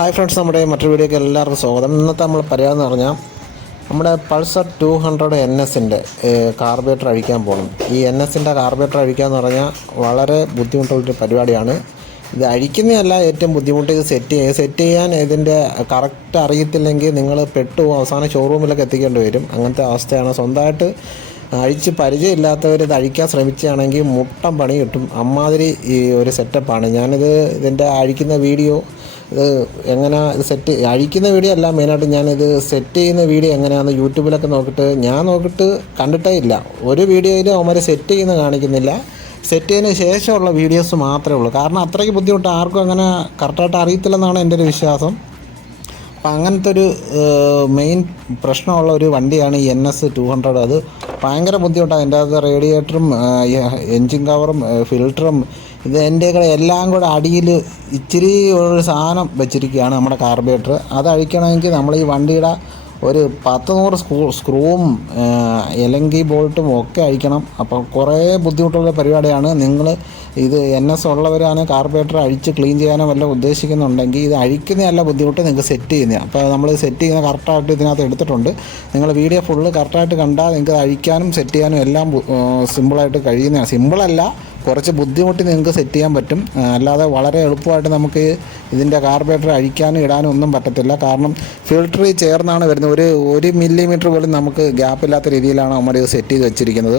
Hi friends, നമ്മുടെ മറ്റൊരു വീഡിയോയ്ക്ക് എല്ലാവർക്കും സ്വാഗതം. ഇന്നത്തെ നമ്മൾ പറയാമെന്ന് പറഞ്ഞാൽ നമ്മുടെ പൾസർ 200 NSൻ്റെ കാർബേറ്റർ അഴിക്കാൻ പോകും. ഈ NSൻ്റെ കാർബേറ്റർ അഴിക്കുക എന്ന് പറഞ്ഞാൽ വളരെ ബുദ്ധിമുട്ടുള്ളൊരു പരിപാടിയാണ്. ഇത് അഴിക്കുന്നതല്ല ഏറ്റവും ബുദ്ധിമുട്ട്, ഇത് സെറ്റ് ചെയ്യാൻ ഇതിൻ്റെ കറക്റ്റ് അറിയത്തില്ലെങ്കിൽ നിങ്ങൾ പെട്ടുപോകും. അവസാനം ഷോറൂമിലൊക്കെ എത്തിക്കേണ്ടി വരും. അങ്ങനത്തെ അവസ്ഥയാണ്. സ്വന്തമായിട്ട് അഴിച്ച് പരിചയമില്ലാത്തവർ ഇത് അഴിക്കാൻ ശ്രമിക്കുകയാണെങ്കിൽ മുട്ടം പണി കിട്ടും. അമ്മാതിരി ഈ ഒരു സെറ്റപ്പാണ്. ഇതിൻ്റെ അഴിക്കുന്ന വീഡിയോ, ഇത് എങ്ങനെ ഇത് അഴിക്കുന്ന വീഡിയോ അല്ല, മെയിനായിട്ട് ഞാനിത് സെറ്റ് ചെയ്യുന്ന വീഡിയോ എങ്ങനെയാണെന്ന് യൂട്യൂബിലൊക്കെ നോക്കിയിട്ട് കണ്ടിട്ടേ ഇല്ല. ഒരു വീഡിയോയിലും അവന്മാർ സെറ്റ് ചെയ്യുന്ന കാണിക്കുന്നില്ല. സെറ്റ് ചെയ്തതിന് ശേഷമുള്ള വീഡിയോസ് മാത്രമേ ഉള്ളൂ. കാരണം അത്രയ്ക്ക് ബുദ്ധിമുട്ട് ആർക്കും അങ്ങനെ കറക്റ്റായിട്ട് അറിയത്തില്ലെന്നാണ് എൻ്റെ ഒരു വിശ്വാസം. അപ്പം അങ്ങനത്തെ ഒരു മെയിൻ പ്രശ്നമുള്ള ഒരു വണ്ടിയാണ് ഈ NS 200. അത് ഭയങ്കര ബുദ്ധിമുട്ടാണ്. അതിൻ്റെ അകത്ത് റേഡിയേറ്ററും എൻജിൻ കവറും ഫിൽറ്ററും ഇതിൻ്റെയൊക്കെ എല്ലാം കൂടെ അടിയിൽ ഇച്ചിരി ഒരു സാധനം വെച്ചിരിക്കുകയാണ് നമ്മുടെ കാർബേറ്റർ. അത് അഴിക്കണമെങ്കിൽ നമ്മൾ ഈ വണ്ടിയുടെ ഒരു 10-100 സ്ക്രൂവും എലങ്കി ബോൾട്ടും ഒക്കെ അഴിക്കണം. അപ്പം കുറേ ബുദ്ധിമുട്ടുള്ള പരിപാടിയാണ്. നിങ്ങൾ ഇത് NS ഉള്ളവരാണ് കാർബേറ്റർ അഴിച്ച് ക്ലീൻ ചെയ്യാനോ വല്ല ഉദ്ദേശിക്കുന്നുണ്ടെങ്കിൽ ഇത് അഴിക്കുന്നതല്ല ബുദ്ധിമുട്ട്, നിങ്ങൾക്ക് സെറ്റ് ചെയ്യുന്നത്. അപ്പോൾ നമ്മൾ സെറ്റ് ചെയ്യുന്ന കറക്റ്റായിട്ട് ഇതിനകത്ത് എടുത്തിട്ടുണ്ട്. നിങ്ങൾ വീഡിയോ ഫുള്ള് കറക്റ്റായിട്ട് കണ്ടാൽ നിങ്ങൾക്ക് അഴിക്കാനും സെറ്റ് ചെയ്യാനും എല്ലാം സിമ്പിളായിട്ട് കഴിയുന്നതാണ്. സിമ്പിളല്ല, കുറച്ച് ബുദ്ധിമുട്ടി നിങ്ങൾക്ക് സെറ്റ് ചെയ്യാൻ പറ്റും. അല്ലാതെ വളരെ എളുപ്പമായിട്ട് നമുക്ക് ഇതിൻ്റെ കാർബേറ്റർ അഴിക്കാനും ഇടാനും ഒന്നും പറ്റത്തില്ല. കാരണം ഫിൽറ്റർ ചേർന്നാണ് വരുന്നത്. ഒരു മില്ലിമീറ്റർ പോലും നമുക്ക് ഗ്യാപ്പില്ലാത്ത രീതിയിലാണ് ഇത് സെറ്റ് ചെയ്ത് വെച്ചിരിക്കുന്നത്.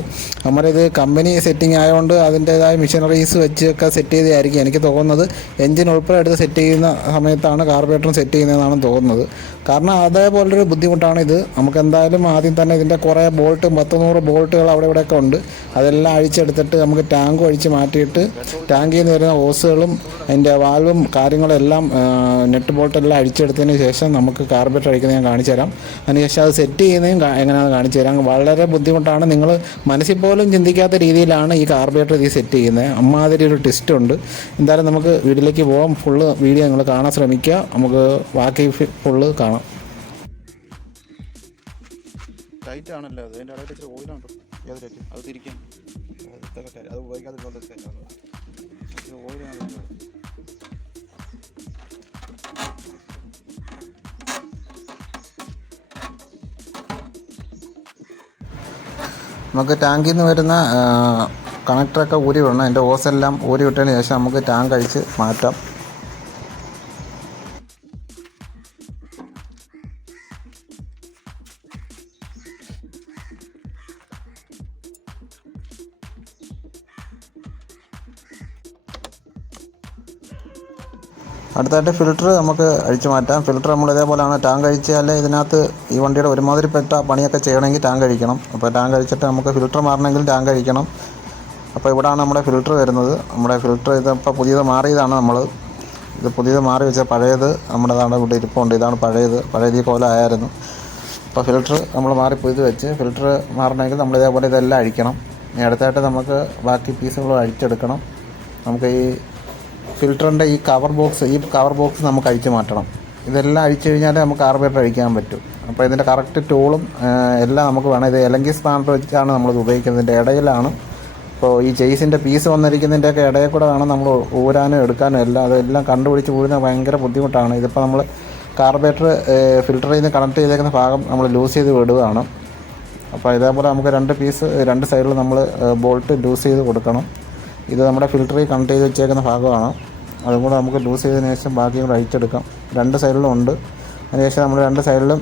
ഇത് കമ്പനി സെറ്റിംഗ് ആയതുകൊണ്ട് അതിൻ്റേതായ മെഷീനറീസ് വെച്ചൊക്കെ സെറ്റ് ചെയ്തായിരിക്കും എനിക്ക് തോന്നുന്നത്. എൻജിൻ ഉൾപ്പെടെ എടുത്ത് സെറ്റ് ചെയ്യുന്ന സമയത്താണ് കാർബേറ്ററും സെറ്റ് ചെയ്യുന്നതെന്നാണ് തോന്നുന്നത്. കാരണം അതേപോലൊരു ബുദ്ധിമുട്ടാണ് ഇത്. നമുക്ക് എന്തായാലും ആദ്യം തന്നെ ഇതിൻ്റെ കുറേ 10-100 ബോൾട്ടുകൾ അവിടെ ഇവിടെയൊക്കെ ഉണ്ട്. അതെല്ലാം അഴിച്ചെടുത്തിട്ട് നമുക്ക് ടാങ്കും അഴിച്ച് മാറ്റിയിട്ട് ടാങ്കിൽ നിന്ന് വരുന്ന ഓസുകളും അതിൻ്റെ വാൽവും കാര്യങ്ങളെല്ലാം നെറ്റ് ബോൾട്ടെല്ലാം അഴിച്ചെടുത്തതിന് ശേഷം നമുക്ക് കാർബേറ്റർ അഴിക്കുന്നത് ഞാൻ കാണിച്ചു തരാം. അതിനുശേഷം അത് സെറ്റ് ചെയ്യുന്നതും എങ്ങനെയാണെന്ന് കാണിച്ചു തരാം. വളരെ ബുദ്ധിമുട്ടാണ്. നിങ്ങൾ മനസ്സിൽ പോലും ചിന്തിക്കാത്ത രീതിയിലാണ് ഈ കാർബേറ്റർ ഇത് സെറ്റ് ചെയ്യുന്നത്. അമ്മാതിരി ഒരു ട്വിസ്റ്റ് ഉണ്ട്. എന്തായാലും നമുക്ക് വീഡിയോയിലേക്ക് പോകാം. ഫുള്ള് വീഡിയോ നിങ്ങൾ കാണാൻ ശ്രമിക്കുക. നമുക്ക് ബാക്കി ഫുള്ള് കാണാം. ടൈറ്റ് ആണല്ലോ അത്. അതിൻ്റെ ഇടയിൽ ഓയിലുണ്ട്. ഏത് ടൈറ്റ്? അത് തിരിക്കാൻ അത് ഉപയോഗിക്കാതിരുന്നത് ഓയിലാണ്. നമുക്ക് ടാങ്കിൽ നിന്ന് വരുന്ന കണക്ടറൊക്കെ ഊരി വിടണം. അതിൻ്റെ ഓസെല്ലാം ഊരി വിട്ടതിന് ശേഷം നമുക്ക് ടാങ്ക് അഴിച്ച് മാറ്റാം. അടുത്തായിട്ട് ഫിൽറ്റർ നമുക്ക് അഴിച്ചു മാറ്റാം. ഫിൽറ്റർ നമ്മൾ ഇതേപോലെയാണ്. ടാങ്ക് അഴിച്ചാൽ ഇതിനകത്ത് ഈ വണ്ടിയുടെ ഒരുമാതിരിപ്പെട്ട പണിയൊക്കെ ചെയ്യണമെങ്കിൽ ടാങ്ക് അഴിക്കണം. അപ്പോൾ ടാങ്ക് അഴിച്ചിട്ട് നമുക്ക് ഫിൽറ്റർ മാറണമെങ്കിൽ ടാങ്ക് അഴിക്കണം. അപ്പോൾ ഇവിടെയാണ് നമ്മുടെ ഫിൽറ്റർ വരുന്നത്. നമ്മുടെ ഫിൽറ്റർ ഇതിപ്പോൾ പുതിയത് മാറിയതാണ്. ഇത് പുതിയത് മാറി വെച്ചാൽ പഴയത് നമ്മുടേതാണ് ഇവിടെ ഇരിപ്പുണ്ട്. ഇതാണ് പഴയത് ഈ കോലമായിരുന്നു. അപ്പോൾ ഫിൽറ്റർ നമ്മൾ മാറി പുതിയത് വെച്ച് ഫിൽറ്റർ മാറണമെങ്കിൽ നമ്മൾ ഇതേപോലെ ഇതെല്ലാം അഴിക്കണം. ഇനി അടുത്തായിട്ട് നമുക്ക് ബാക്കി പീസുകൾ അഴിച്ചെടുക്കണം. നമുക്ക് ഈ ഫിൽറ്ററിൻ്റെ ഈ കവർ ബോക്സ് നമുക്ക് അഴിച്ച് മാറ്റണം. ഇതെല്ലാം അഴിച്ചു കഴിഞ്ഞാൽ നമുക്ക് കാർബേറ്റർ അഴിക്കാൻ പറ്റും. അപ്പോൾ ഇതിൻ്റെ കറക്റ്റ് ടൂളും എല്ലാം നമുക്ക് വേണം. ഇത് എലങ്കി സ്പാനർ വെച്ചാണ് നമ്മളിത് ഉപയോഗിക്കുന്നത്. ഇതിൻ്റെ ഇടയിലാണ് ഇപ്പോൾ ഈ ചെയ്സിൻ്റെ പീസ് വന്നിരിക്കുന്നതിൻ്റെയൊക്കെ ഇടയിൽ കൂടെ വേണം നമ്മൾ ഊരാനും എടുക്കാനും എല്ലാം. അതെല്ലാം കണ്ടുപിടിച്ച് ഊരുന്നത് ഭയങ്കര ബുദ്ധിമുട്ടാണ്. ഇതിപ്പോൾ നമ്മൾ കാർബേറ്റർ ഫിൽറ്ററിൽ നിന്ന് കണക്ട് ചെയ്തേക്കുന്ന ഭാഗം നമ്മൾ ലൂസ് ചെയ്ത് വിടുകയാണ്. അപ്പോൾ ഇതേപോലെ നമുക്ക് രണ്ട് സൈഡിൽ നമ്മൾ ബോൾട്ട് ലൂസ് ചെയ്ത് കൊടുക്കണം. ഇത് നമ്മുടെ ഫിൽറ്ററിൽ കണക്ട് ചെയ്ത് വെച്ചേക്കുന്ന ഭാഗമാണ്. അതും കൂടെ നമുക്ക് ലൂസ് ചെയ്തതിന് ശേഷം ബാക്കി കൂടെ അഴിച്ചെടുക്കാം. രണ്ട് സൈഡിലും ഉണ്ട്. അതിനുശേഷം നമ്മൾ രണ്ട് സൈഡിലും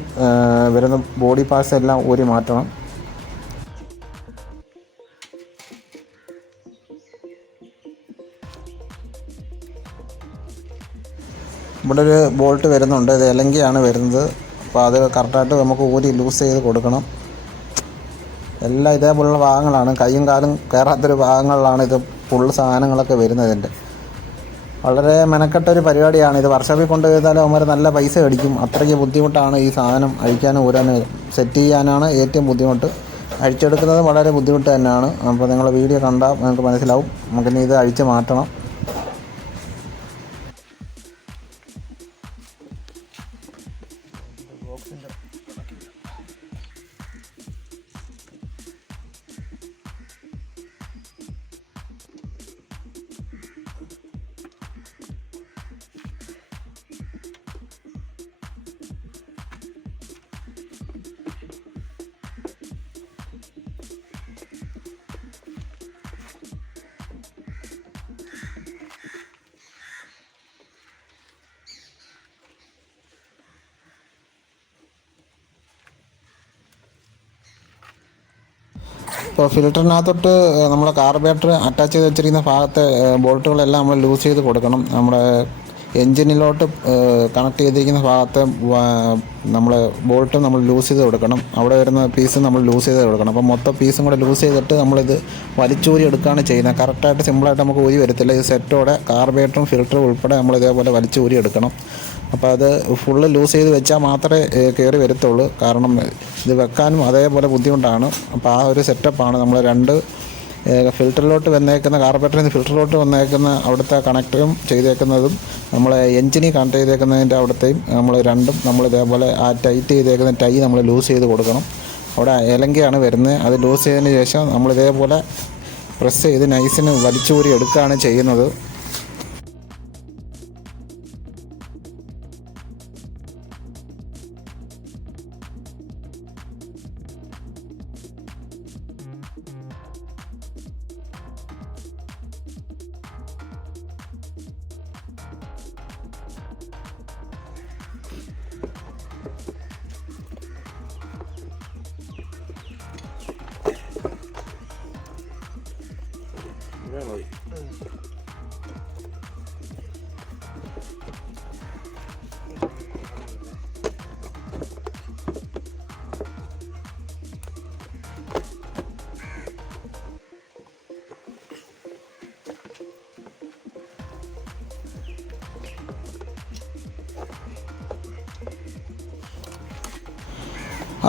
വരുന്ന ബോഡി പാർട്സ് എല്ലാം ഊരി മാറ്റണം. ഇവിടെ ഒരു ബോൾട്ട് വരുന്നുണ്ട്. ഇത് എലങ്കിയാണ് വരുന്നത്. അപ്പോൾ അത് കറക്റ്റായിട്ട് നമുക്ക് ഊരി ലൂസ് ചെയ്ത് കൊടുക്കണം. എല്ലാം ഇതേപോലുള്ള ഭാഗങ്ങളാണ്. കൈയും കാലും കയറാത്തൊരു ഭാഗങ്ങളിലാണ് ഇത് ഫുള്ള് സാധനങ്ങളൊക്കെ വരുന്നതിൻ്റെ. വളരെ മെനക്കെട്ടൊരു പരിപാടിയാണ്. ഇത് വർക്ക്ഷോപ്പിൽ കൊണ്ടുപോയാലും അവന്മാർ നല്ല പൈസ മേടിക്കും. അത്രയ്ക്ക് ബുദ്ധിമുട്ടാണ് ഈ സാധനം അഴിക്കാനും ഊരാനും. സെറ്റ് ചെയ്യാനാണ് ഏറ്റവും ബുദ്ധിമുട്ട്. അഴിച്ചെടുക്കുന്നത് വളരെ ബുദ്ധിമുട്ട് തന്നെയാണ്. അപ്പോൾ നിങ്ങൾ വീഡിയോ കണ്ടാൽ നിങ്ങൾക്ക് മനസ്സിലാവും. നമുക്കിനി ഇത് അഴിച്ച് മാറ്റണം. ഇപ്പോൾ ഫിൽറ്ററിനകത്തോട്ട് നമ്മുടെ കാർബറേറ്റർ അറ്റാച്ച് ചെയ്ത് വെച്ചിരിക്കുന്ന ഭാഗത്തെ ബോൾട്ടുകളെല്ലാം നമ്മൾ ലൂസ് ചെയ്ത് കൊടുക്കണം. നമ്മുടെ എൻജിനിലോട്ട് കണക്ട് ചെയ്തിരിക്കുന്ന ഭാഗത്തെ നമ്മൾ ബോൾട്ട് നമ്മൾ ലൂസ് ചെയ്ത് കൊടുക്കണം. അവിടെ വരുന്ന പീസ് നമ്മൾ ലൂസ് ചെയ്ത് കൊടുക്കണം. അപ്പോൾ മൊത്തം പീസും കൂടെ ലൂസ് ചെയ്തിട്ട് നമ്മളിത് വലിച്ചൂരി എടുക്കുകയാണ് ചെയ്യുന്നത്. കറക്റ്റായിട്ട് സിമ്പിളായിട്ട് നമുക്ക് ഊരി വരത്തില്ല. ഇത് സെറ്റോടെ കാർബറേറ്ററും ഫിൽറ്ററും ഉൾപ്പെടെ നമ്മൾ ഇതേപോലെ വലിച്ചൂരി എടുക്കണം. അപ്പോൾ അത് ഫുള്ള് ലൂസ് ചെയ്ത് വെച്ചാൽ മാത്രമേ കയറി വരത്തുള്ളൂ. കാരണം ഇത് വെക്കാനും അതേപോലെ ബുദ്ധിമുട്ടാണ്. അപ്പോൾ ആ ഒരു സെറ്റപ്പാണ് നമ്മൾ രണ്ട് ഫിൽറ്ററിലോട്ട് വന്നേക്കുന്ന കാർബറേറ്ററിൽ നിന്ന് ഫിൽറ്ററിലോട്ട് വന്നേക്കുന്ന അവിടുത്തെ കണക്ടറും ചെയ്തേക്കുന്നതും നമ്മൾ എൻജിനിൽ കണക്ട് ചെയ്തേക്കുന്നതിൻ്റെ അവിടുത്തെയും നമ്മൾ രണ്ടും നമ്മൾ ഇതേപോലെ ആ ടൈറ്റ് ചെയ്തേക്കുന്ന ടൈ നമ്മൾ ലൂസ് ചെയ്ത് കൊടുക്കണം. അവിടെ ഏലങ്കയാണ് വരുന്നത്. അത് ലൂസ് ചെയ്തതിന് ശേഷം നമ്മൾ ഇതേപോലെ പ്രസ് ചെയ്ത് നൈസിന് വലിച്ചൂരി എടുക്കുകയാണ് ചെയ്യുന്നത്.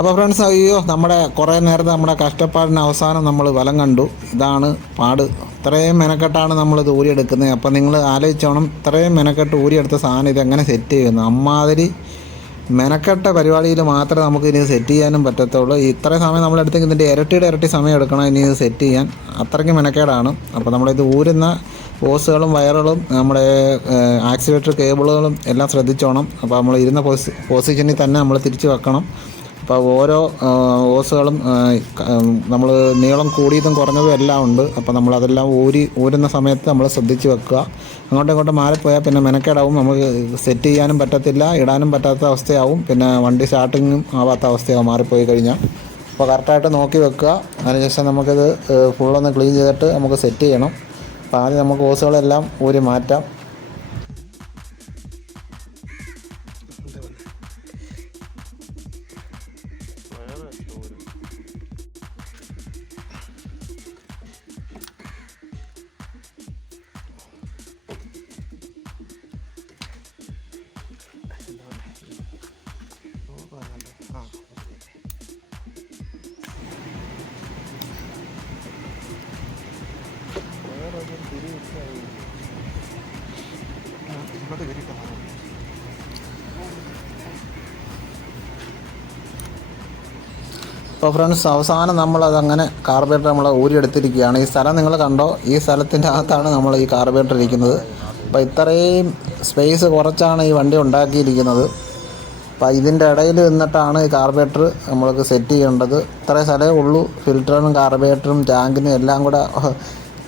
അപ്പോൾ ഫ്രണ്ട്സ്, അയ്യോ നമ്മുടെ കുറേ നേരത്തെ നമ്മുടെ കഷ്ടപ്പാടിന് അവസാനം നമ്മൾ ഫലം കണ്ടു. ഇതാണ് പാട്. ഇത്രയും മെനക്കെട്ടാണ് നമ്മളിത് ഊരിയെടുക്കുന്നത്. അപ്പോൾ നിങ്ങൾ ആലോചിച്ചോണം, ഇത്രയും മെനക്കെട്ട് ഊരിയെടുത്ത സാധനം ഇതെങ്ങനെ സെറ്റ് ചെയ്യുന്നു. അമ്മാതിരി മെനക്കെട്ട പരിപാടിയിൽ മാത്രമേ നമുക്ക് ഇനി സെറ്റ് ചെയ്യാനും പറ്റത്തുള്ളൂ. ഇത്രയും സമയം നമ്മളെടുത്തേക്ക് ഇതിൻ്റെ ഇരട്ടി സമയം എടുക്കണം ഇനി ഇത് സെറ്റ് ചെയ്യാൻ. അത്രയ്ക്ക് മെനക്കേടാണ്. അപ്പോൾ നമ്മളിത് ഊരുന്ന ഓസുകളും വയറുകളും നമ്മുടെ ആക്സിലേറ്റർ കേബിളുകളും എല്ലാം ശ്രദ്ധിച്ചോണം. അപ്പോൾ നമ്മൾ ഇരുന്ന പൊസിഷനിൽ തന്നെ നമ്മൾ തിരിച്ച് വെക്കണം. അപ്പോൾ ഓരോ ഓസുകളും നമ്മൾ നീളം കൂടിയതും കുറഞ്ഞതും എല്ലാം ഉണ്ട്. അപ്പോൾ നമ്മളതെല്ലാം ഊരുന്ന സമയത്ത് നമ്മൾ ശ്രദ്ധിച്ച് വെക്കുക. അങ്ങോട്ടും ഇങ്ങോട്ടും മാറിപ്പോയാൽ പിന്നെ മെനക്കേടാവും. നമുക്ക് സെറ്റ് ചെയ്യാനും പറ്റത്തില്ല, ഇടാനും പറ്റാത്ത അവസ്ഥയാവും. പിന്നെ വണ്ടി സ്റ്റാർട്ടിങ്ങും ആവാത്ത അവസ്ഥയാവും മാറിപ്പോയി കഴിഞ്ഞാൽ. അപ്പോൾ കറക്റ്റായിട്ട് നോക്കി വെക്കുക. അതിനുശേഷം നമുക്കിത് ഫുള്ളൊന്ന് ക്ലീൻ ചെയ്തിട്ട് നമുക്ക് സെറ്റ് ചെയ്യണം. അപ്പോൾ ആദ്യം നമുക്ക് ഓസുകളെല്ലാം ഊരി മാറ്റാം. അപ്പോൾ ഫ്രണ്ട്സ്, അവസാനം നമ്മളതങ്ങനെ കാർബറേറ്റർ നമ്മൾ ഊരിയെടുത്തിരിക്കുകയാണ്. ഈ സ്ഥലം നിങ്ങൾ കണ്ടോ? ഈ സ്ഥലത്തിൻ്റെ അകത്താണ് നമ്മൾ ഈ കാർബറേറ്റർ ഇരിക്കുന്നത്. അപ്പോൾ ഇത്രയും സ്പേസ് കുറച്ചാണ് ഈ വണ്ടി ഉണ്ടാക്കിയിരിക്കുന്നത്. അപ്പോൾ ഇതിൻ്റെ ഇടയിൽ നിന്നിട്ടാണ് ഈ കാർബറേറ്റർ നമ്മൾക്ക് സെറ്റ് ചെയ്യേണ്ടത്. ഇത്രയും സ്ഥലമേ ഉള്ളൂ. ഫിൽറ്ററിനും കാർബറേറ്ററും ടാങ്കിനും എല്ലാം കൂടെ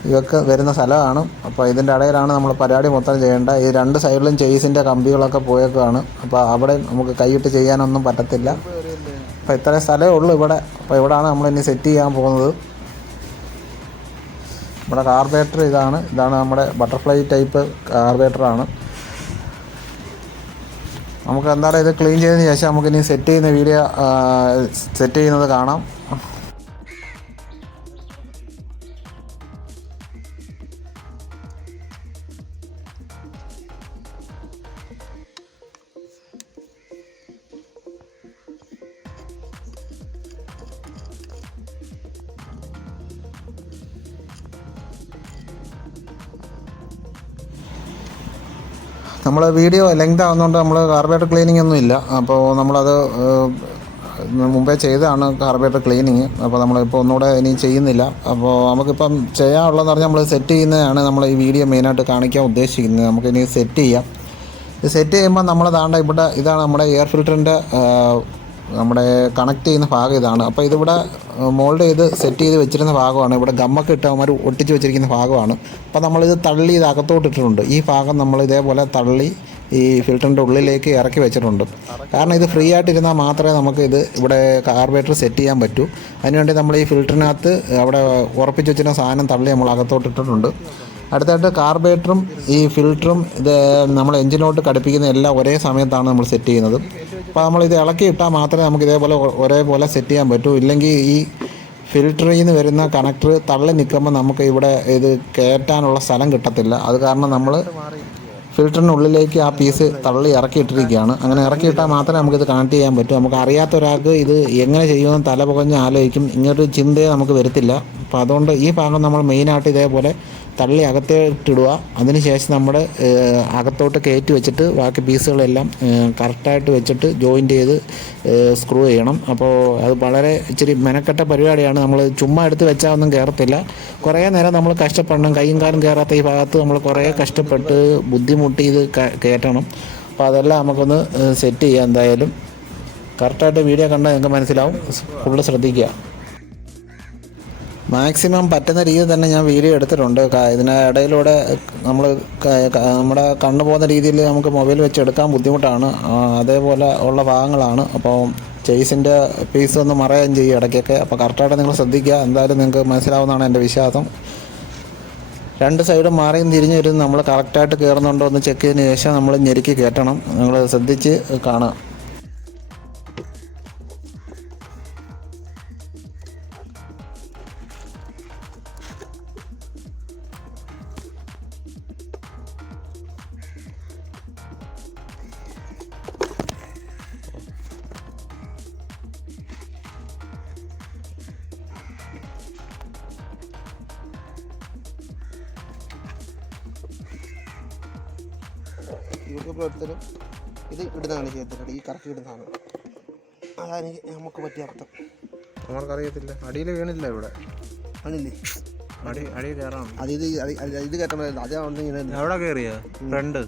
ഇതൊക്കെ വരുന്ന സ്ഥലമാണ്. അപ്പോൾ ഇതിൻ്റെ ഇടയിലാണ് നമ്മൾ പരിപാടി മൊത്തം ചെയ്യേണ്ടത്. ഈ രണ്ട് സൈഡിലും ചേസിൻ്റെ കമ്പികളൊക്കെ പോയേക്കാണ്. അപ്പോൾ അവിടെ നമുക്ക് കൈയിട്ട് ചെയ്യാനൊന്നും പറ്റത്തില്ല. അപ്പോൾ ഇത്രയും സ്ഥലമേ ഉള്ളൂ ഇവിടെ. അപ്പോൾ ഇവിടെയാണ് നമ്മളിനി സെറ്റ് ചെയ്യാൻ പോകുന്നത്. നമ്മുടെ കാർബറേറ്റർ ഇതാണ് നമ്മുടെ ബട്ടർഫ്ലൈ ടൈപ്പ് കാർബറേറ്ററാണ്. നമുക്ക് എന്തായാലും ഇത് ക്ലീൻ ചെയ്തതിന് ശേഷം നമുക്കിനി സെറ്റ് ചെയ്യുന്ന വീഡിയോ സെറ്റ് ചെയ്യുന്നത് കാണാം. നമ്മൾ വീഡിയോ ലെങ്ത് ആവുന്നതുകൊണ്ട് നമ്മൾ കാർബറേറ്റർ ക്ലീനിങ് ഒന്നും ഇല്ല. അപ്പോൾ നമ്മളത് മുമ്പേ ചെയ്തതാണ് കാർബറേറ്റർ ക്ലീനിങ്. അപ്പോൾ നമ്മളിപ്പോൾ ഒന്നുകൂടെ ഇനി ചെയ്യുന്നില്ല. അപ്പോൾ നമുക്കിപ്പം ചെയ്യാനുള്ളതെന്ന് പറഞ്ഞാൽ നമ്മൾ സെറ്റ് ചെയ്യുന്നതാണ് നമ്മൾ ഈ വീഡിയോ മെയിനായിട്ട് കാണിക്കാൻ ഉദ്ദേശിക്കുന്നത്. നമുക്കിനി സെറ്റ് ചെയ്യാം. ഇത് സെറ്റ് ചെയ്യുമ്പോൾ നമ്മൾ താണ്ട ഇവിടെ ഇതാണ് നമ്മുടെ എയർ ഫിൽറ്ററിൻ്റെ നമ്മുടെ കണക്ട് ചെയ്യുന്ന ഭാഗം ഇതാണ്. അപ്പോൾ ഇതിവിടെ മോൾഡ് ചെയ്ത് സെറ്റ് ചെയ്ത് വെച്ചിരുന്ന ഭാഗമാണ്. ഇവിടെ ഗമ്മൊക്കെ ഇട്ട് അവന്മാർ ഒട്ടിച്ച് വെച്ചിരിക്കുന്ന ഭാഗമാണ്. അപ്പോൾ നമ്മളിത് തള്ളി ഇത് അകത്തോട്ട് ഇട്ടിട്ടുണ്ട്. ഈ ഭാഗം നമ്മൾ ഇതേപോലെ തള്ളി ഈ ഫിൽറ്ററിൻ്റെ ഉള്ളിലേക്ക് ഇറക്കി വെച്ചിട്ടുണ്ട്. കാരണം ഇത് ഫ്രീ ആയിട്ടിരുന്നാൽ മാത്രമേ നമുക്ക് ഇത് ഇവിടെ കാർബറേറ്റർ സെറ്റ് ചെയ്യാൻ പറ്റൂ. അതിനുവേണ്ടി നമ്മൾ ഈ ഫിൽറ്ററിനകത്ത് അവിടെ ഉറപ്പിച്ച് വെച്ചിരുന്ന സാധനം തള്ളി നമ്മൾ അകത്തോട്ട് ഇട്ടിട്ടുണ്ട്. അടുത്തായിട്ട് കാർബറേറ്ററും ഈ ഫിൽറ്ററും ഇത് നമ്മൾ എഞ്ചിനോട്ട് ഘടിപ്പിക്കുന്ന എല്ലാം ഒരേ സമയത്താണ് നമ്മൾ സെറ്റ് ചെയ്യുന്നത്. അപ്പോൾ നമ്മളിത് ഇളക്കി ഇട്ടാൽ മാത്രമേ നമുക്ക് ഇതേപോലെ ഒരേപോലെ സെറ്റ് ചെയ്യാൻ പറ്റൂ. ഇല്ലെങ്കിൽ ഈ ഫിൽറ്ററിൽ നിന്ന് വരുന്ന കണക്ടർ തള്ളി നിൽക്കുമ്പോൾ നമുക്ക് ഇവിടെ ഇത് കയറ്റാനുള്ള സ്ഥലം കിട്ടത്തില്ല. അത് കാരണം നമ്മൾ ഫിൽറ്ററിനുള്ളിലേക്ക് ആ പീസ് തള്ളി ഇറക്കിയിട്ടിരിക്കുകയാണ്. അങ്ങനെ ഇറക്കിയിട്ടാൽ മാത്രമേ നമുക്കിത് കണക്ട് ചെയ്യാൻ പറ്റൂ. നമുക്ക് അറിയാത്ത ഒരാൾക്ക് ഇത് എങ്ങനെ ചെയ്യുമെന്ന് തല പുകഞ്ഞ് ആലോചിക്കും. ഇങ്ങനൊരു ചിന്തയെ നമുക്ക് വരത്തില്ല. അപ്പോൾ അതുകൊണ്ട് ഈ ഭാഗം നമ്മൾ മെയിനായിട്ട് ഇതേപോലെ തള്ളി അകത്തേട്ടിടുക. അതിനുശേഷം നമ്മൾ അകത്തോട്ട് കയറ്റി വെച്ചിട്ട് ബാക്കി പീസുകളെല്ലാം കറക്റ്റായിട്ട് വെച്ചിട്ട് ജോയിൻ്റ് ചെയ്ത് സ്ക്രൂ ചെയ്യണം. അപ്പോൾ അത് വളരെ ഇച്ചിരി മെനക്കെട്ട പരിപാടിയാണ്. നമ്മൾ ചുമ്മാ എടുത്ത് വെച്ചാൽ ഒന്നും കയറത്തില്ല. കുറേ നേരം നമ്മൾ കഷ്ടപ്പെടണം. കൈയും കാലും കയറാത്ത ഈ ഭാഗത്ത് നമ്മൾ കുറേ കഷ്ടപ്പെട്ട് ബുദ്ധിമുട്ടി ഇത് കയറ്റണം. അപ്പോൾ അതെല്ലാം നമുക്കൊന്ന് സെറ്റ് ചെയ്യാം. എന്തായാലും കറക്റ്റായിട്ട് വീഡിയോ കണ്ടാൽ നിങ്ങൾക്ക് മനസ്സിലാവും. ഫുള്ള് ശ്രദ്ധിക്കുക. മാക്സിമം പറ്റുന്ന രീതിയിൽ തന്നെ ഞാൻ വീഡിയോ എടുത്തിട്ടുണ്ട്. ഇതിനിടയിലൂടെ നമ്മുടെ കണ്ണു പോകുന്ന രീതിയിൽ നമുക്ക് മൊബൈൽ വെച്ച് എടുക്കാൻ ബുദ്ധിമുട്ടാണ്. അതേപോലെ ഉള്ള ഭാഗങ്ങളാണ്. അപ്പോൾ ചേസിൻ്റെ പീസ് ഒന്ന് മറയുകയും ചെയ്യും ഇടയ്ക്കൊക്കെ. അപ്പോൾ കറക്റ്റായിട്ട് നിങ്ങൾ ശ്രദ്ധിക്കുക. എന്തായാലും നിങ്ങൾക്ക് മനസ്സിലാവുന്നതാണ് എൻ്റെ വിശ്വാസം. രണ്ട് സൈഡും മാറിയും തിരിഞ്ഞു വരുന്ന നമ്മൾ കറക്റ്റായിട്ട് കയറുന്നുണ്ടോ എന്ന് ചെക്ക് ചെയ്തതിന് ശേഷം നമ്മൾ ഞെരുക്കി കയറ്റണം. നിങ്ങൾ ശ്രദ്ധിച്ച് കാണുക. യൂട്യൂബിൽ എടുത്തരും ഇത് ഇടുന്നതാണ് ചെയ്തിട്ടുണ്ട്. ഈ കറക്റ്റ് ഇടുന്നതാണ്. അതാണ് നമുക്ക് പറ്റിയ അർത്ഥം. നമുക്കറിയത്തില്ല. അടിയിൽ വീണില്ല ഇവിടെ. ആണില്ലേ? അടി കയറാം. ഇത് കയറ്റം അതേ ഇങ്ങനെ എവിടെ കയറിയ ഫ്രണ്ട്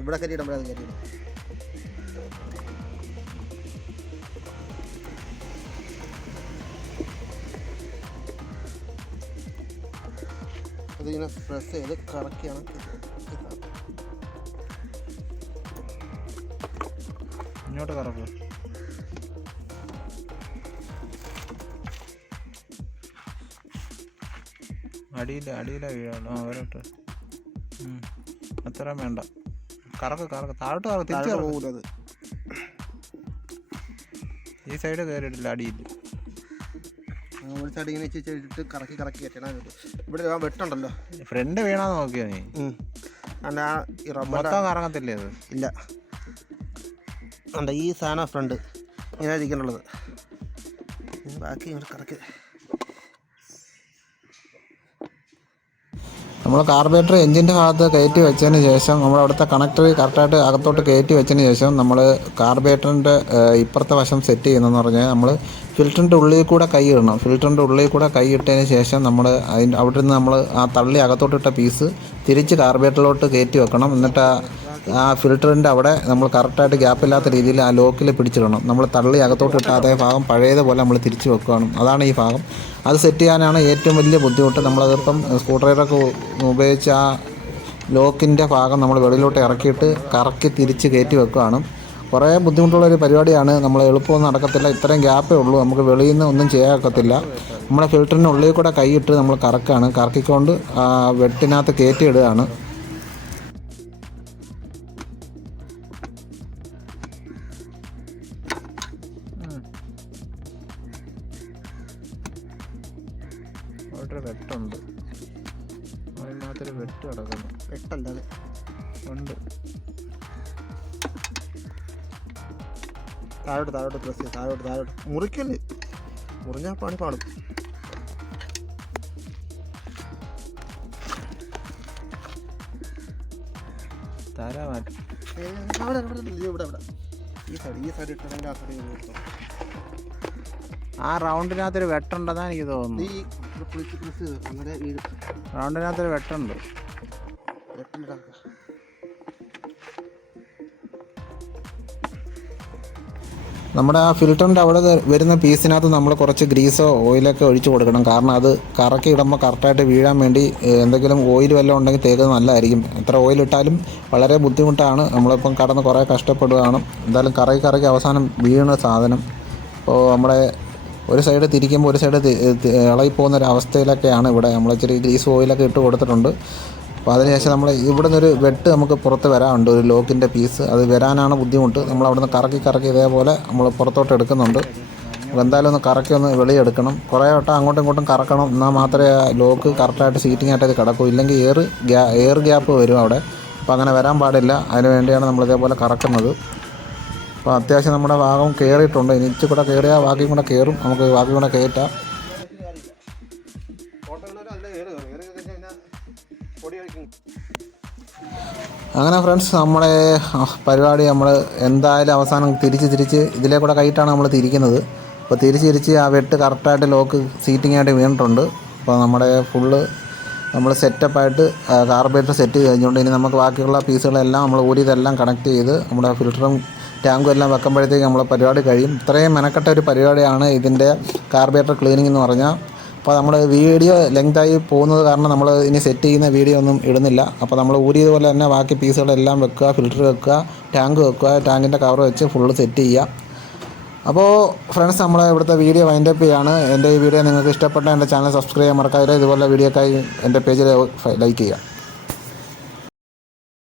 ഇവിടെ കയറ്റിയിടുമ്പോൾ അത് കയറ്റിയിടും. അതിങ്ങനെ പ്രസ് ചെയ്ത് കറക്കിയാണ്. ഇങ്ങോട്ട് കറക്കുക. അടിയില വീഴാണ്. വരട്ടെ. അത്രയും വേണ്ട. കറക്ക് താഴോട്ട് കറക്ക്. തിരിച്ചു പോകുന്നത് ഈ സൈഡ് കയറിയിട്ടില്ല. അടിയിൽ ഒരു സൈഡ് ഇങ്ങനെ വെച്ചിട്ട് കറക്കി കയറ്റണം. ഇവിടെ വെട്ടുണ്ടല്ലോ. ഫ്രണ്ട് വീണാന്ന് നോക്കിയാ നീ. മൊത്തം കറങ്ങത്തില്ലേ അത്? ഇല്ല. ഈ സാധനം ഫ്രണ്ട് ഇങ്ങനെ ഇരിക്കാനുള്ളത്. ബാക്കി ഇങ്ങനെ കറക്കി. നമ്മൾ കാർബറേറ്റർ എഞ്ചിൻ്റെ ഭാഗത്ത് കയറ്റി വെച്ചതിന് ശേഷം നമ്മൾ അവിടുത്തെ കണക്ടർ കറക്റ്റായിട്ട് അകത്തോട്ട് കയറ്റി വെച്ചതിന് ശേഷം നമ്മൾ കാർബറേറ്ററിൻ്റെ ഇപ്പുറത്തെ വശം സെറ്റ് ചെയ്യുന്നതെന്ന് പറഞ്ഞാൽ നമ്മൾ ഫിൽറ്ററിൻ്റെ ഉള്ളിൽ കൂടെ കൈ ഇടണം. ഫിൽറ്ററിൻ്റെ ഉള്ളിൽ കൂടെ കൈ ഇട്ടതിന് ശേഷം നമ്മൾ അവിടെ നിന്ന് നമ്മൾ ആ തള്ളി അകത്തോട്ടിട്ട പീസ് തിരിച്ച് കാർബറേറ്ററിലോട്ട് കയറ്റി വെക്കണം. എന്നിട്ട് ആ ഫിൽറ്ററിൻ്റെ അവിടെ നമ്മൾ കറക്റ്റായിട്ട് ഗ്യാപ്പില്ലാത്ത രീതിയിൽ ആ ലോക്കിൽ പിടിച്ചിടണം. നമ്മൾ തള്ളി അകത്തോട്ടിട്ട അതേ ഭാഗം പഴയതുപോലെ നമ്മൾ തിരിച്ച് വെക്കണം. അതാണ് ഈ ഭാഗം. അത് സെറ്റ് ചെയ്യാനാണ് ഏറ്റവും വലിയ ബുദ്ധിമുട്ട്. നമ്മളതിപ്പം സ്ക്രൂ ഡ്രൈവറൊക്കെ ഉപയോഗിച്ച് ആ ലോക്കിൻ്റെ ഭാഗം നമ്മൾ വെളിയിലോട്ട് ഇറക്കിയിട്ട് കറക്കി തിരിച്ച് കയറ്റി വെക്കുകയാണ്. കുറേ ബുദ്ധിമുട്ടുള്ളൊരു പരിപാടിയാണ്. നമ്മൾ എളുപ്പമൊന്നും നടക്കത്തില്ല. ഇത്രയും ഗ്യാപ്പേ ഉള്ളൂ. നമുക്ക് വെളിയിൽ നിന്ന് ഒന്നും ചെയ്യാൻ ഒക്കത്തില്ല. നമ്മുടെ ഫിൽറ്ററിനുള്ളിൽ കൂടെ കൈയിട്ട് നമ്മൾ കറക്കുകയാണ്. കറക്കിക്കൊണ്ട് വെട്ടിനകത്ത് കയറ്റി ഇടുകയാണ്. വെട്ടുണ്ട്. അതിനകത്തൊരു വെട്ട് കിടക്കുന്നു. വെട്ടല്ല അത് ഉണ്ട്. താഴോട്ട് പ്രസ് ചെയ്ത് താഴോട്ട് മുറിക്കല്ലേ. മുറിഞ്ഞാൽ പണി പാടും. തരാ മാറ്റും. ഇവിടെ ഈ സൈഡ് ഇട്ടാണെങ്കിൽ ആ സൈഡ് കൊടുത്തു. ആ റൗണ്ടിനകത്തൊരു വെട്ടുണ്ടെന്നാണ് എനിക്ക് തോന്നുന്നു. റൗണ്ടിനകത്തൊരു വെട്ടുണ്ട്. നമ്മുടെ ആ ഫിൽറ്ററിൻ്റെ അവിടെ വരുന്ന പീസിനകത്ത് നമ്മൾ കുറച്ച് ഗ്രീസോ ഓയിലൊക്കെ ഒഴിച്ച് കൊടുക്കണം. കാരണം അത് കറക്കി ഇടുമ്പോൾ കറക്റ്റായിട്ട് വീഴാൻ വേണ്ടി എന്തെങ്കിലും ഓയിൽ വല്ലതും ഉണ്ടെങ്കിൽ തേക്കുന്നത് നല്ലതായിരിക്കും. എത്ര ഓയിലിട്ടാലും വളരെ ബുദ്ധിമുട്ടാണ്. നമ്മളിപ്പം കടന്ന് കുറേ കഷ്ടപ്പെടുകയാണ്. എന്തായാലും കറക്കി അവസാനം വീണ സാധനം. അപ്പോൾ നമ്മുടെ ഒരു സൈഡ് തിരിക്കുമ്പോൾ ഒരു സൈഡ് ഇളകിപ്പോകുന്ന ഒരു അവസ്ഥയിലൊക്കെയാണ് ഇവിടെ. നമ്മൾ ഇച്ചിരി ഗ്രീസ് ഓയിലൊക്കെ ഇട്ട് കൊടുത്തിട്ടുണ്ട്. അപ്പോൾ അതിനുശേഷം നമ്മൾ ഇവിടെ നിന്നൊരു വെട്ട് നമുക്ക് പുറത്ത് വരാനുണ്ട്, ഒരു ലോക്കിൻ്റെ പീസ്. അത് വരാനാണ് ബുദ്ധിമുട്ട്. നമ്മൾ അവിടെ നിന്ന് കറക്കി ഇതേപോലെ നമ്മൾ പുറത്തോട്ട് എടുക്കുന്നുണ്ട്. അപ്പോൾ എന്തായാലും ഒന്ന് കറക്കി ഒന്ന് വെളിയെടുക്കണം. കുറേ വട്ടം അങ്ങോട്ടും ഇങ്ങോട്ടും കറക്കണം. എന്നാൽ മാത്രമേ ലോക്ക് കറക്റ്റായിട്ട് സീറ്റിംഗ് ആയിട്ട് കിടക്കൂ. ഇല്ലെങ്കിൽ എയർ ഗ്യാപ്പ് വരും അവിടെ. അപ്പോൾ അങ്ങനെ വരാൻ പാടില്ല. അതിന് വേണ്ടിയാണ് നമ്മൾ ഇതേപോലെ കറക്കുന്നത്. അപ്പോൾ അത്യാവശ്യം നമ്മുടെ ഭാഗം കയറിയിട്ടുണ്ട്. ഇനി ഇച്ചിരി കൂടെ കയറിയാൽ ബാക്കി കൂടെ കയറും. നമുക്ക് ബാക്കി കൂടെ കയറ്റാം. അങ്ങനെ ഫ്രണ്ട്സ്, നമ്മുടെ പരിപാടി നമ്മൾ എന്തായാലും അവസാനം തിരിച്ച് ഇതിലേ കൂടെ കയറ്റാണ് നമ്മൾ തിരിക്കുന്നത്. അപ്പോൾ തിരിച്ച് ആ വെട്ട് കറക്റ്റായിട്ട് ലോക്ക് സീറ്റിംഗ് ആയിട്ട് വീണിട്ടുണ്ട്. അപ്പോൾ നമ്മുടെ ഫുള്ള് നമ്മൾ സെറ്റപ്പായിട്ട് കാർബറേറ്റർ സെറ്റ് ചെയ്ത് കഴിഞ്ഞുകൊണ്ട് ഇനി നമുക്ക് ബാക്കിയുള്ള പീസുകളെല്ലാം നമ്മൾ ഊരിയതെല്ലാം കണക്ട് ചെയ്ത് നമ്മുടെ ഫിൽറ്ററും ടാങ്കും എല്ലാം വെക്കുമ്പോഴത്തേക്ക് നമ്മളെ പരിപാടി കഴിയും. ഇത്രയും മെനക്കെട്ട ഒരു പരിപാടിയാണ് ഇതിൻ്റെ കാർബറേറ്റർ ക്ലീനിങ് എന്ന് പറഞ്ഞാൽ. അപ്പോൾ നമ്മൾ വീഡിയോ ലെങ്തായി പോകുന്നത് കാരണം നമ്മൾ ഇനി സെറ്റ് ചെയ്യുന്ന വീഡിയോ ഒന്നും ഇടുന്നില്ല. അപ്പോൾ നമ്മൾ ഊരിയതുപോലെ തന്നെ ബാക്കി പീസുകളെല്ലാം വെക്കുക, ഫിൽറ്റർ വെക്കുക, ടാങ്ക് വെക്കുക, ടാങ്കിൻ്റെ കവർ വെച്ച് ഫുള്ള് സെറ്റ് ചെയ്യുക. അപ്പോൾ ഫ്രണ്ട്സ്, നമ്മൾ ഇവിടുത്തെ വീഡിയോ വൈൻഡപ്പ് ചെയ്യാണ്. എൻ്റെ ഈ വീഡിയോ നിങ്ങൾക്ക് ഇഷ്ടപ്പെട്ട എൻ്റെ ചാനൽ സബ്സ്ക്രൈബ് ചെയ്യാൻ മറക്കാതെ. ഇതുപോലെ വീഡിയോക്കായി എൻ്റെ പേജിൽ ലൈക്ക് ചെയ്യുക.